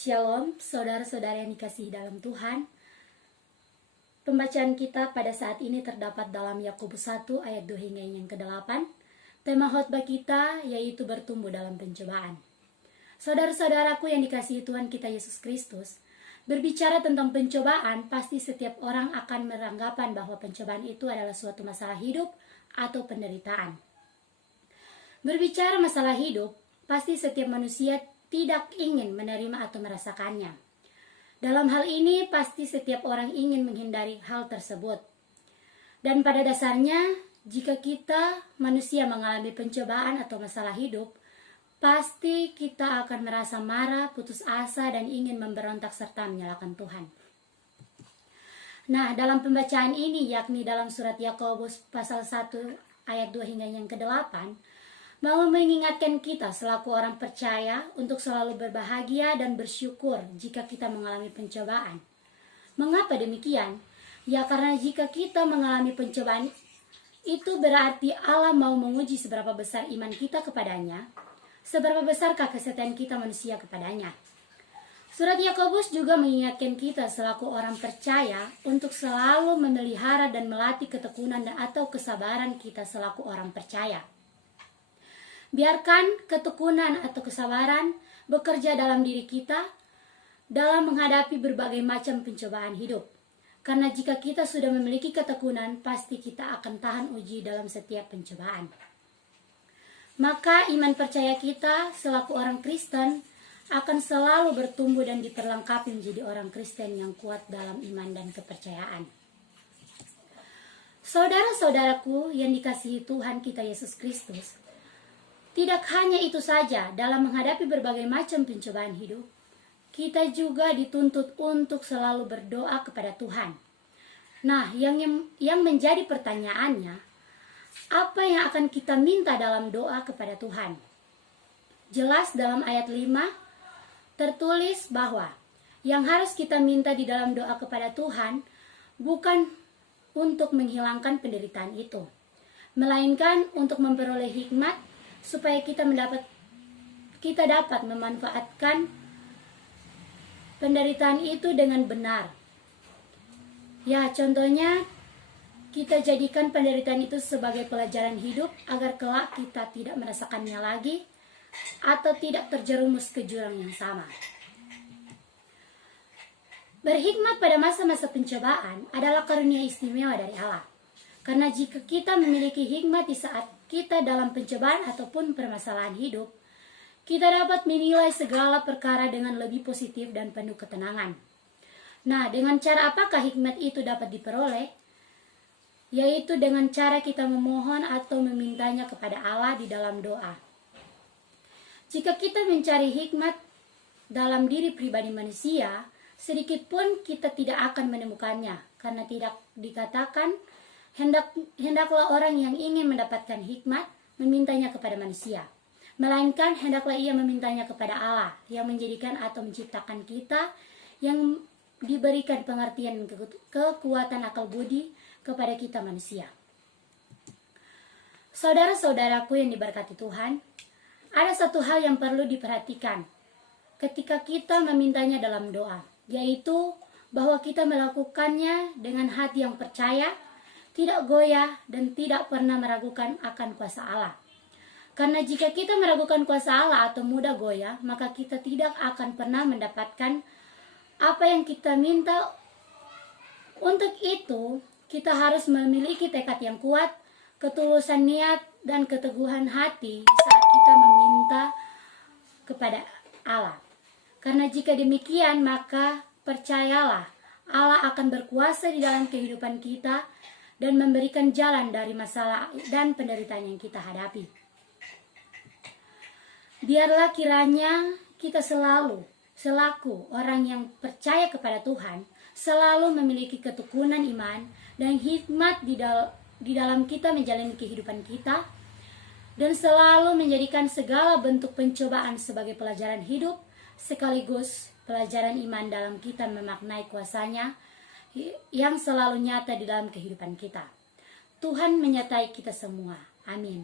Shalom, saudara-saudara yang dikasihi dalam Tuhan. Pembacaan kita pada saat ini terdapat dalam Yakobus 1 ayat 2 hingga yang ke-8. Tema khotbah kita yaitu bertumbuh dalam pencobaan. Saudara-saudaraku yang dikasihi Tuhan kita Yesus Kristus, berbicara tentang pencobaan, pasti setiap orang akan beranggapan bahwa pencobaan itu adalah suatu masalah hidup atau penderitaan. Berbicara masalah hidup, pasti setiap manusia tidak ingin menerima atau merasakannya. Dalam hal ini, pasti setiap orang ingin menghindari hal tersebut. Dan pada dasarnya, jika kita manusia mengalami pencobaan atau masalah hidup, pasti kita akan merasa marah, putus asa, dan ingin memberontak serta menyalahkan Tuhan. Nah, dalam pembacaan ini, yakni dalam surat Yakobus pasal 1 ayat 2 hingga yang ke-8, mau mengingatkan kita selaku orang percaya untuk selalu berbahagia dan bersyukur jika kita mengalami pencobaan. Mengapa demikian? Ya karena jika kita mengalami pencobaan, itu berarti Allah mau menguji seberapa besar iman kita kepadanya, seberapa besarkah kesetiaan kita manusia kepadanya. Surat Yakobus juga mengingatkan kita selaku orang percaya untuk selalu memelihara dan melatih ketekunan atau kesabaran kita selaku orang percaya. Biarkan ketekunan atau kesabaran bekerja dalam diri kita dalam menghadapi berbagai macam pencobaan hidup. Karena jika kita sudah memiliki ketekunan, pasti kita akan tahan uji dalam setiap pencobaan. Maka iman percaya kita selaku orang Kristen akan selalu bertumbuh dan diperlengkapi menjadi orang Kristen yang kuat dalam iman dan kepercayaan. Saudara-saudaraku yang dikasihi Tuhan kita Yesus Kristus, tidak hanya itu saja, dalam menghadapi berbagai macam pencobaan hidup, kita juga dituntut untuk selalu berdoa kepada Tuhan. Nah, yang menjadi pertanyaannya, apa yang akan kita minta dalam doa kepada Tuhan? Jelas dalam ayat 5 tertulis bahwa yang harus kita minta di dalam doa kepada Tuhan bukan untuk menghilangkan penderitaan itu, melainkan untuk memperoleh hikmat supaya kita dapat memanfaatkan penderitaan itu dengan benar. Ya, contohnya kita jadikan penderitaan itu sebagai pelajaran hidup agar kelak kita tidak merasakannya lagi atau tidak terjerumus ke jurang yang sama. Berhikmat pada masa-masa pencobaan adalah karunia istimewa dari Allah. Karena jika kita memiliki hikmat di saat kita dalam pencobaan ataupun permasalahan hidup, kita dapat menilai segala perkara dengan lebih positif dan penuh ketenangan. Nah, dengan cara apakah hikmat itu dapat diperoleh? Yaitu dengan cara kita memohon atau memintanya kepada Allah di dalam doa. Jika kita mencari hikmat dalam diri pribadi manusia, sedikit pun kita tidak akan menemukannya, karena tidak dikatakan hendaklah orang yang ingin mendapatkan hikmat memintanya kepada manusia, melainkan hendaklah ia memintanya kepada Allah yang menjadikan atau menciptakan kita, yang diberikan pengertian kekuatan akal budi kepada kita manusia. Saudara-saudaraku yang diberkati Tuhan, ada satu hal yang perlu diperhatikan ketika kita memintanya dalam doa, yaitu bahwa kita melakukannya dengan hati yang percaya, tidak goyah, dan tidak pernah meragukan akan kuasa Allah. Karena jika kita meragukan kuasa Allah atau mudah goyah, maka kita tidak akan pernah mendapatkan apa yang kita minta. Untuk itu, kita harus memiliki tekad yang kuat, ketulusan niat, dan keteguhan hati saat kita meminta kepada Allah. Karena jika demikian, maka percayalah, Allah akan berkuasa di dalam kehidupan kita dan memberikan jalan dari masalah dan penderitaan yang kita hadapi. Biarlah kiranya kita selaku orang yang percaya kepada Tuhan, selalu memiliki ketekunan iman dan hikmat di dalam kita menjalani kehidupan kita, dan selalu menjadikan segala bentuk pencobaan sebagai pelajaran hidup, sekaligus pelajaran iman dalam kita memaknai kuasanya yang selalu nyata di dalam kehidupan kita. Tuhan menyertai kita semua. Amin.